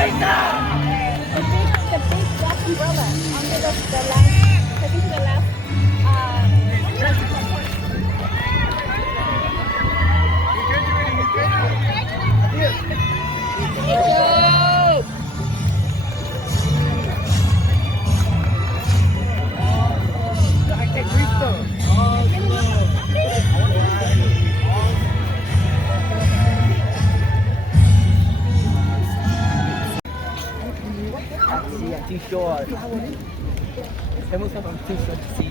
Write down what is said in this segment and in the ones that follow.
The big black umbrella on the left, second to the left. See, I'm too short. Everyone says I'm too short to see.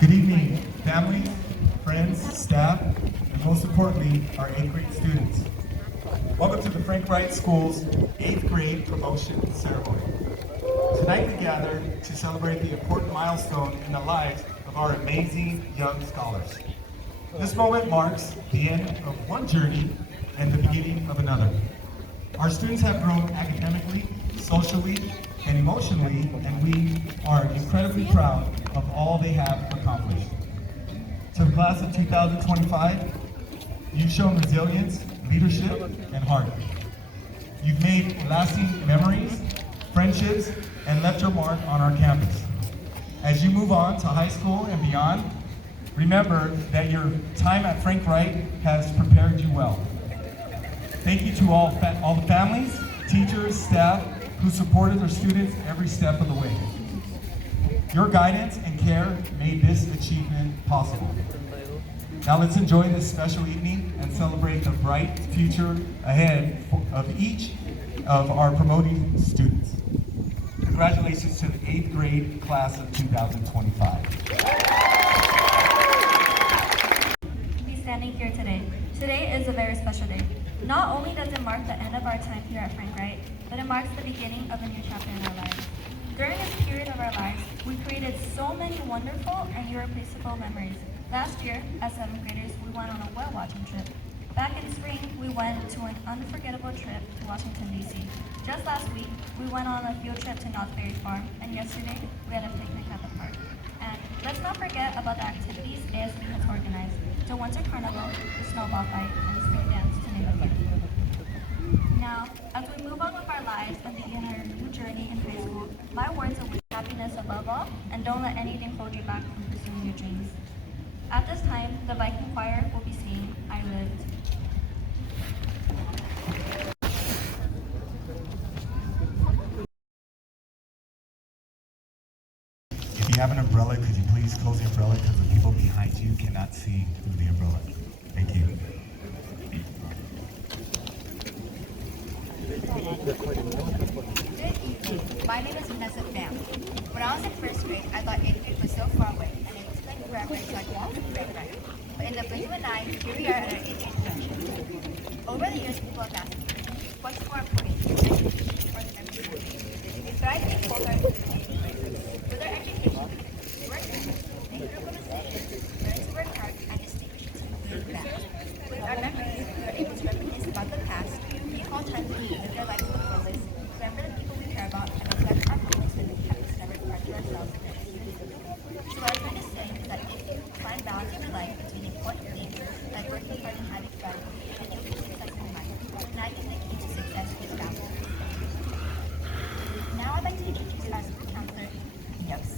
Good evening, families, friends, staff, and most importantly, our 8th grade students. Welcome to the Frank Wright School's 8th grade promotion ceremony. Tonight we gather to celebrate the important milestone in the lives of our amazing young scholars. This moment marks the end of one journey and the beginning of another. Our students have grown academically, socially, and emotionally, and we are incredibly proud of all they have accomplished. To the class of 2025, you've shown resilience, leadership, and heart. You've made lasting memories, friendships, and left your mark on our campus. As you move on to high school and beyond, remember that your time at Frank Wright has prepared you well. Thank you to all the families, teachers, staff who supported their students every step of the way. Your guidance and care made this achievement possible. Now let's enjoy this special evening and celebrate the bright future ahead of each of our promoting students. Congratulations to the 8th grade class of 2025. Be standing here today. Today is a very special day. Not only does it mark the end of our time here at Frank Wright, but it marks the beginning of a new chapter in our lives. During this period of our lives, we created so many wonderful and irreplaceable memories. Last year, as 7th graders, we went on a whale watching trip. Back in spring, we went to an unforgettable trip to Washington, D.C. Just last week, we went on a field trip to Knott's Berry Farm, and yesterday, we had a picnic at the park. And let's not forget about the activities ASB has organized: the Winter Carnival, the Snowball Fight, and the Spring Dance, to name a few. Now, as we move on with our lives and begin our new journey in high school, my words are with happiness above all, and don't let anything hold you back from pursuing your dreams. At this time, the Viking Choir will be singing I Lived. If you have an umbrella, could you please close the umbrella because the people behind you cannot see through the umbrella. Thank you. My name is Vanessa Pham. When I was in first grade, I thought 8th grade was so far away, and it was like forever until I came to Frank Wright. But in the blink of an eye, here we are at our 8th grade production. Over the years, people have asked me, what's more important, education or the memories? But I think both are important. With our education, we work hard, make group of decisions, learn to work hard, and distinguish between good and bad. With our memories, we are able to reminisce about the past, recall times when we lived our lives to the fullest, remember the people we care about, and reflect our moments when we kept discovering parts of ourselves and our experiences. So what I'm trying to say is that if you find balance in your life between important things like working hard and having fun, and you'll keep success in mind. And I think the key to success is balance. Now I'd like to introduce our school counselor, Yos.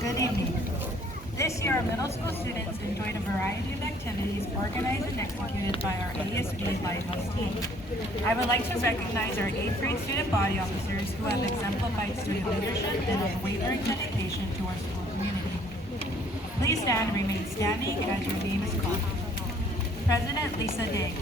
Good evening. This year, our middle school students enjoyed a variety of activities organized and executed by our ASB Lighthouse team. I would like to recognize our 8th grade student body officers who have exemplified student leadership and unwavering dedication to our school community. Please stand and remain standing as your name is called. President Lisa Day.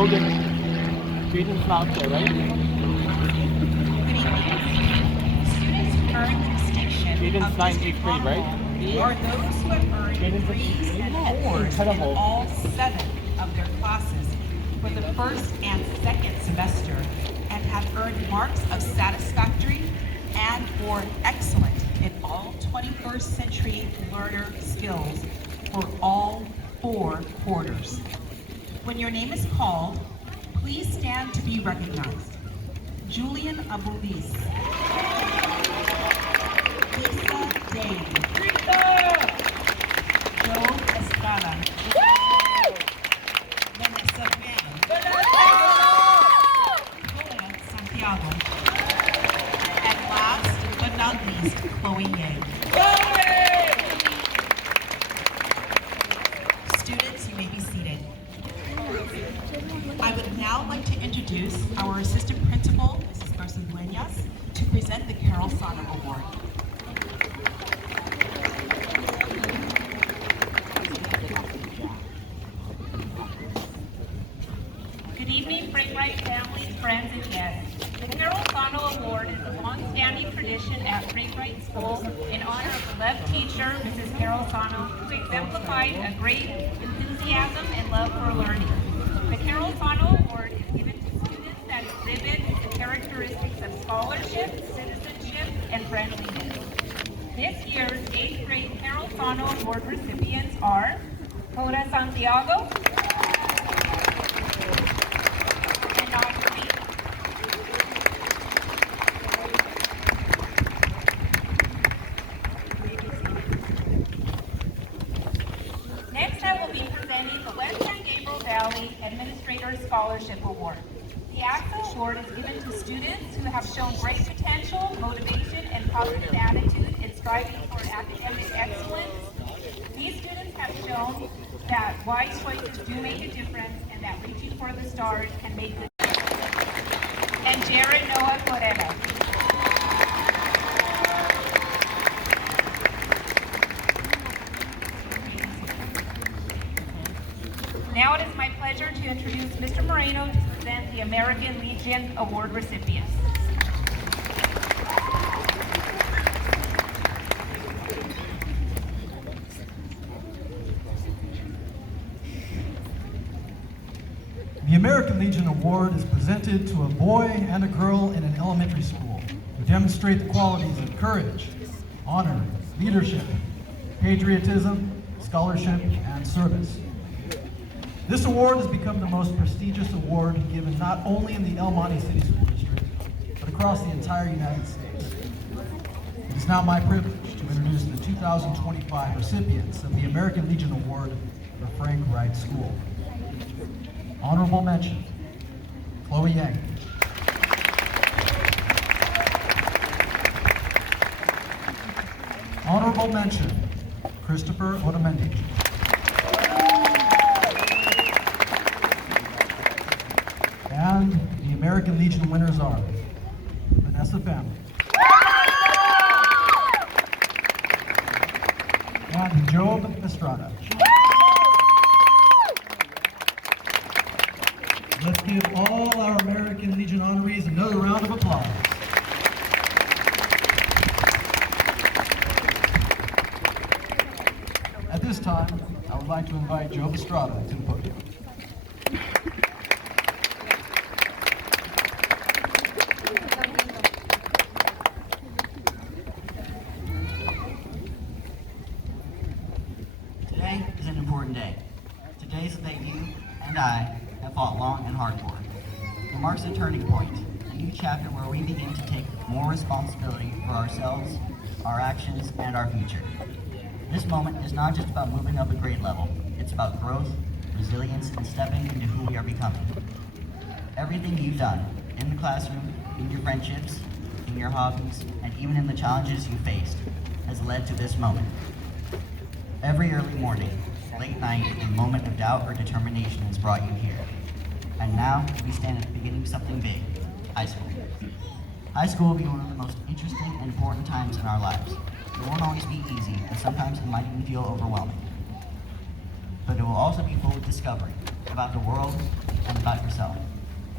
Logan. Jaden's not there, right? Good evening. Students who earn the distinction Jaden's of 9th, district 8th grade, right? honorable are those who have earned Jaden's degrees and awards in incredible. all 7 of their classes for the first and second semester and have earned marks of satisfactory and or excellent in all 21st century learner skills for all 4 quarters. When your name is called, please stand to be recognized. Julian Abulis. Lisa Day. Joe Estrada. Vanessa Mann. Joel Santiago. And last but not least, Chloe Yang. Students, you may be seated. I would now like to introduce our assistant principal, Mrs. Garcia-Dueñas, to present the Carol Sano Award. Good evening, Frank Wright families, friends, and guests. The Carol Sano Award is a long-standing tradition at Frank Wright School in honor of beloved teacher, Mrs. Carol Sano, who exemplified a great enthusiasm and love for learning. The Carol Sano Award is given to students that exhibit the characteristics of scholarship, citizenship, and friendliness. This year's 8th grade Carol Sano Award recipients are Hoda Santiago and Audrey. Next, I will be presenting the West San Gabriel Valley Administrator Scholarship Award. The AXA Award is given to students who have shown great potential, motivation, and positive attitude in striving for academic excellence. These students have shown that wise choices do make a difference and that reaching for the stars can make the and Jared Noah Correa. Now it is my pleasure to introduce Mr. Moreno to present the American Legion Award recipients. The American Legion Award is presented to a boy and a girl in an elementary school who demonstrate the qualities of courage, honor, leadership, patriotism, scholarship, and service. This award has become the most prestigious award given not only in the El Monte City School District, but across the entire United States. It is now my privilege to introduce the 2025 recipients of the American Legion Award for Frank Wright School. Honorable mention, Chloe Yang. Honorable mention, Christopher Otamendi. And the American Legion winners are Vanessa family. And Job Estrada. Let's give all our American Legion honorees another round of applause. At this time, I would like to invite Job Estrada to the podium. Today is an important day. Today is the day you and I have fought long and hard for. It marks a turning point, a new chapter where we begin to take more responsibility for ourselves, our actions, and our future. This moment is not just about moving up a grade level, it's about growth, resilience, and stepping into who we are becoming. Everything you've done, in the classroom, in your friendships, in your hobbies, and even in the challenges you faced, has led to this moment. Every early morning, late night, a moment of doubt or determination has brought you here. And now, we stand at the beginning of something big, high school. High school will be one of the most interesting and important times in our lives. It won't always be easy, and sometimes it might even feel overwhelming. but it will also be full of discovery about the world and about yourself.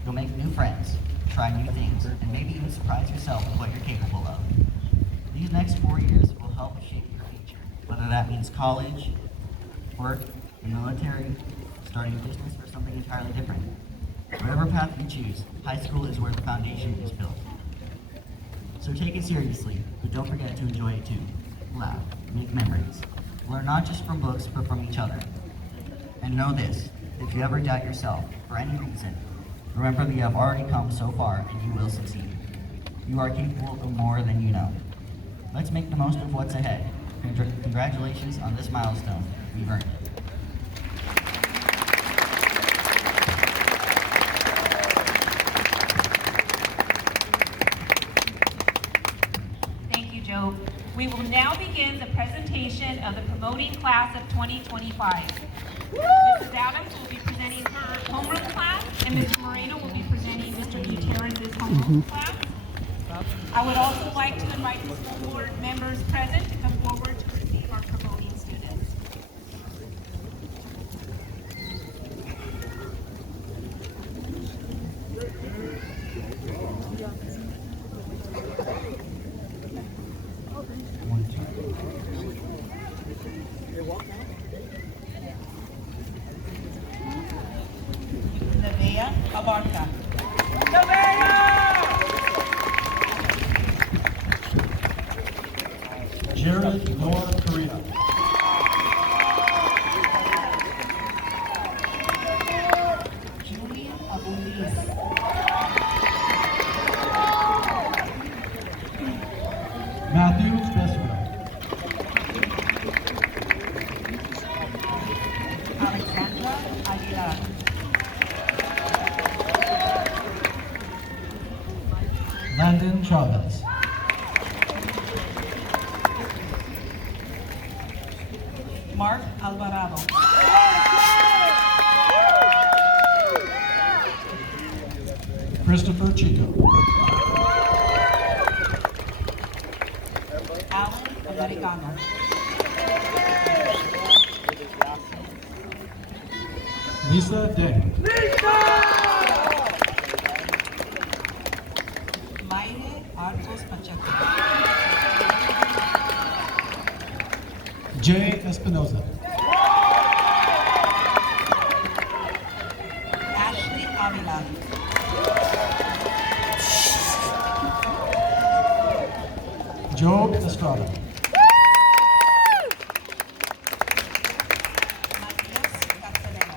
You'll make new friends, try new things, and maybe even surprise yourself with what you're capable of. These next 4 years will help shape your future, whether that means college, work, the military, starting a business, or something entirely different. Whatever path you choose, high school is where the foundation is built. So take it seriously, but don't forget to enjoy it too. Laugh, make memories. Learn not just from books, but from each other. And know this, if you ever doubt yourself, for any reason, remember that you have already come so far and you will succeed. You are capable of more than you know. Let's make the most of what's ahead. Congratulations on this milestone. We've earned it. Thank you, Joe. We will now begin the presentation of the promoting class of 2025. Mrs. Adams will be presenting her homeroom class, and Mr. Moreno will be presenting Mr. Gutierrez's homeroom class. I would also like to invite the school board members present to come forward to receive our promoting students. Nevaeh Abarca. Jared Noah Correa. Julian Abulis. Matthew Besserell. Alexandra Aguilar. Landon Chavez. Mark Alvarado. Christopher Chico. Alan Americano. Lisa Day. Maire Arcos Pacheco. Jay Espinoza. Ashley Avila. Job Estrada. Matias Castellano.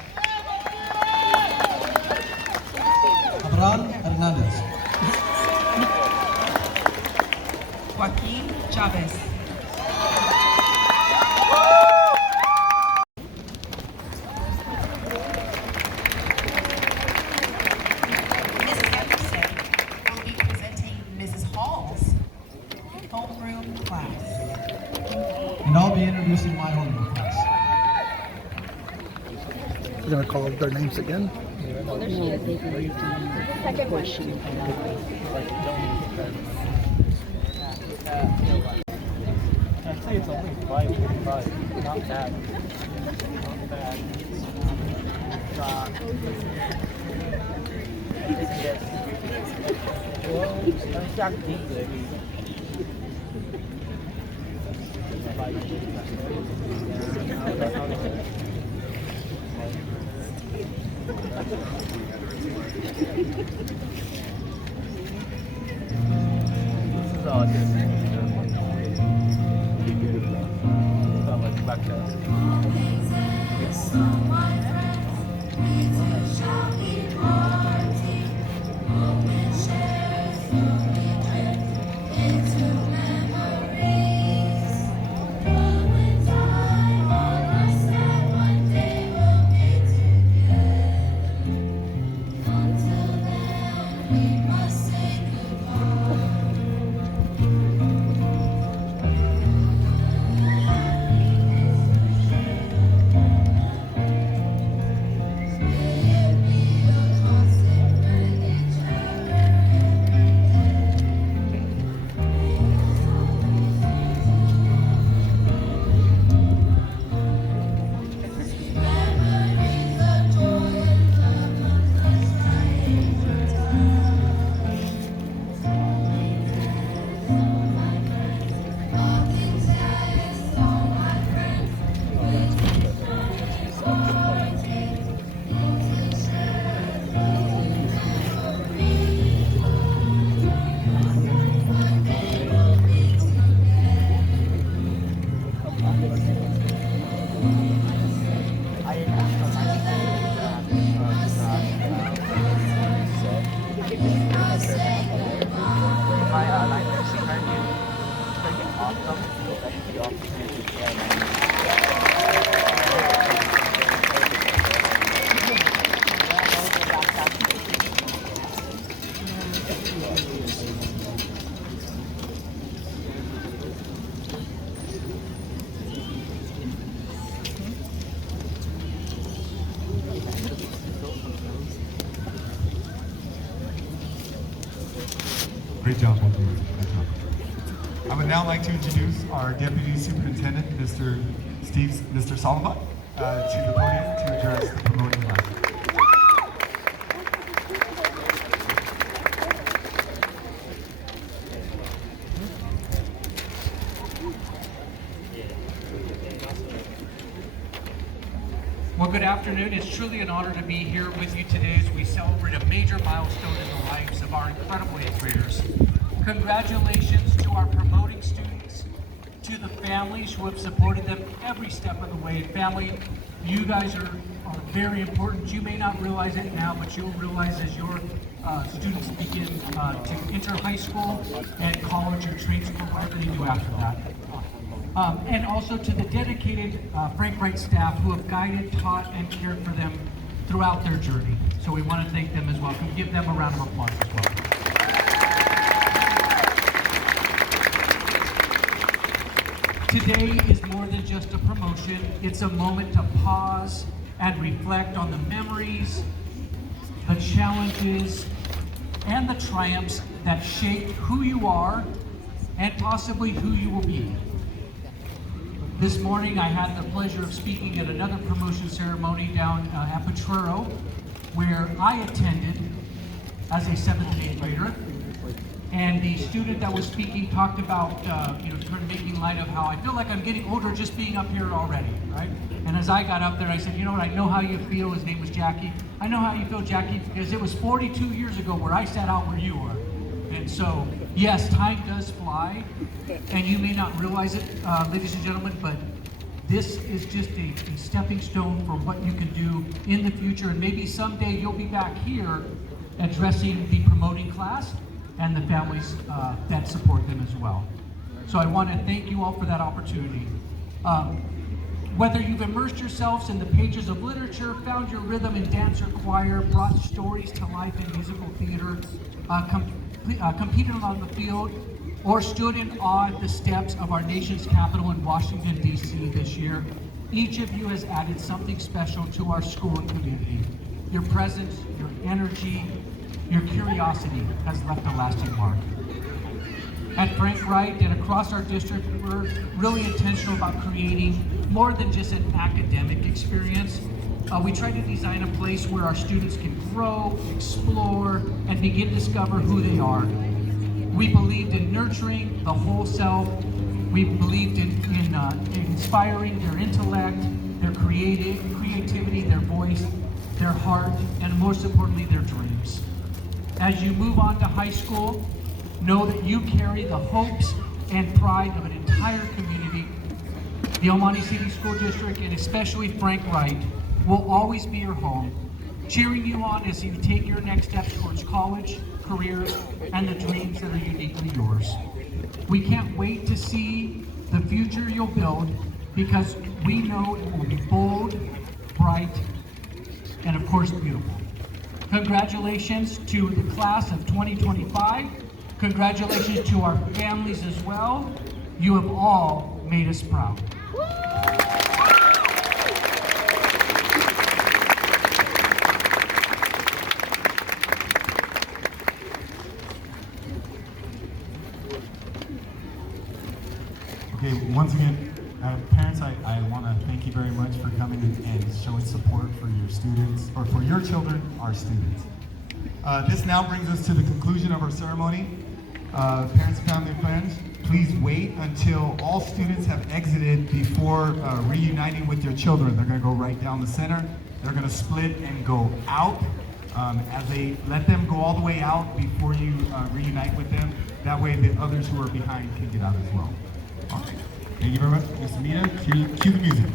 Abraham Hernandez. Joaquin Chavez. Mrs. Anderson will be presenting Mrs. Hall's homeroom class. And I'll be introducing my homeroom class. You're gonna call their names again? Second question. Actually, it's only 5:45. Not bad. Not bad. Yes. Well, I'm shocked deeply. This is all just back Great job, both of you. Great job. I would now like to introduce our Deputy Superintendent, Mr. Solomon, to the podium to address the promoting class. Well, good afternoon. It's truly an honor to be here with you today as we celebrate a major milestone in the lives of our incredible 8th graders. Congratulations to our promoting students, to the families who have supported them every step of the way. Family, you guys are very important. You may not realize it now, but you'll realize as your students begin to enter high school and college or trade school, whatever they do after that. And also to the dedicated Frank Wright staff who have guided, taught, and cared for them throughout their journey. So we want to thank them as well. Can we give them a round of applause as well? Today is more than just a promotion. It's a moment to pause and reflect on the memories, the challenges, and the triumphs that shaped who you are and possibly who you will be. This morning I had the pleasure of speaking at another promotion ceremony down at Potrero, where I attended as a 7th and 8th grader. And the student that was speaking talked about, sort of making light of how I feel like I'm getting older just being up here already, right? And as I got up there, I said, you know what, I know how you feel. His name was Jackie. I know how you feel, Jackie, because it was 42 years ago where I sat out where you were. And so, yes, time does fly, and you may not realize it, ladies and gentlemen, but this is just a stepping stone for what you can do in the future. And maybe someday you'll be back here addressing the promoting class and the families that support them as well. So I want to thank you all for that opportunity. Whether you've immersed yourselves in the pages of literature, found your rhythm in dance or choir, brought stories to life in musical theater, competed on the field, or stood in awe at the steps of our nation's capital in Washington, D.C. this year, each of you has added something special to our school and community. Your presence, your energy, your curiosity has left a lasting mark. At Frank Wright and across our district, we're really intentional about creating more than just an academic experience. We try to design a place where our students can grow, explore, and begin to discover who they are. We believed in nurturing the whole self. We believed in inspiring their intellect, their creativity, their voice, their heart, and most importantly, their dreams. As you move on to high school, know that you carry the hopes and pride of an entire community. The El Monte City School District, and especially Frank Wright, will always be your home, cheering you on as you take your next steps towards college, careers, and the dreams that are uniquely yours. We can't wait to see the future you'll build, because we know it will be bold, bright, and of course beautiful. Congratulations to the class of 2025. Congratulations to our families as well. You have all made us proud. Okay, once again, parents, I want to thank you very much for coming and showing support for your students, or for your children, our students. This now brings us to the conclusion of our ceremony. Parents, family, and friends, please wait until all students have exited before reuniting with your children. They're going to go right down the center. They're going to split and go out. As they let them go all the way out before you reunite with them. That way the others who are behind can get out as well. All right. Thank you very much. Ms. Amita, cue the music.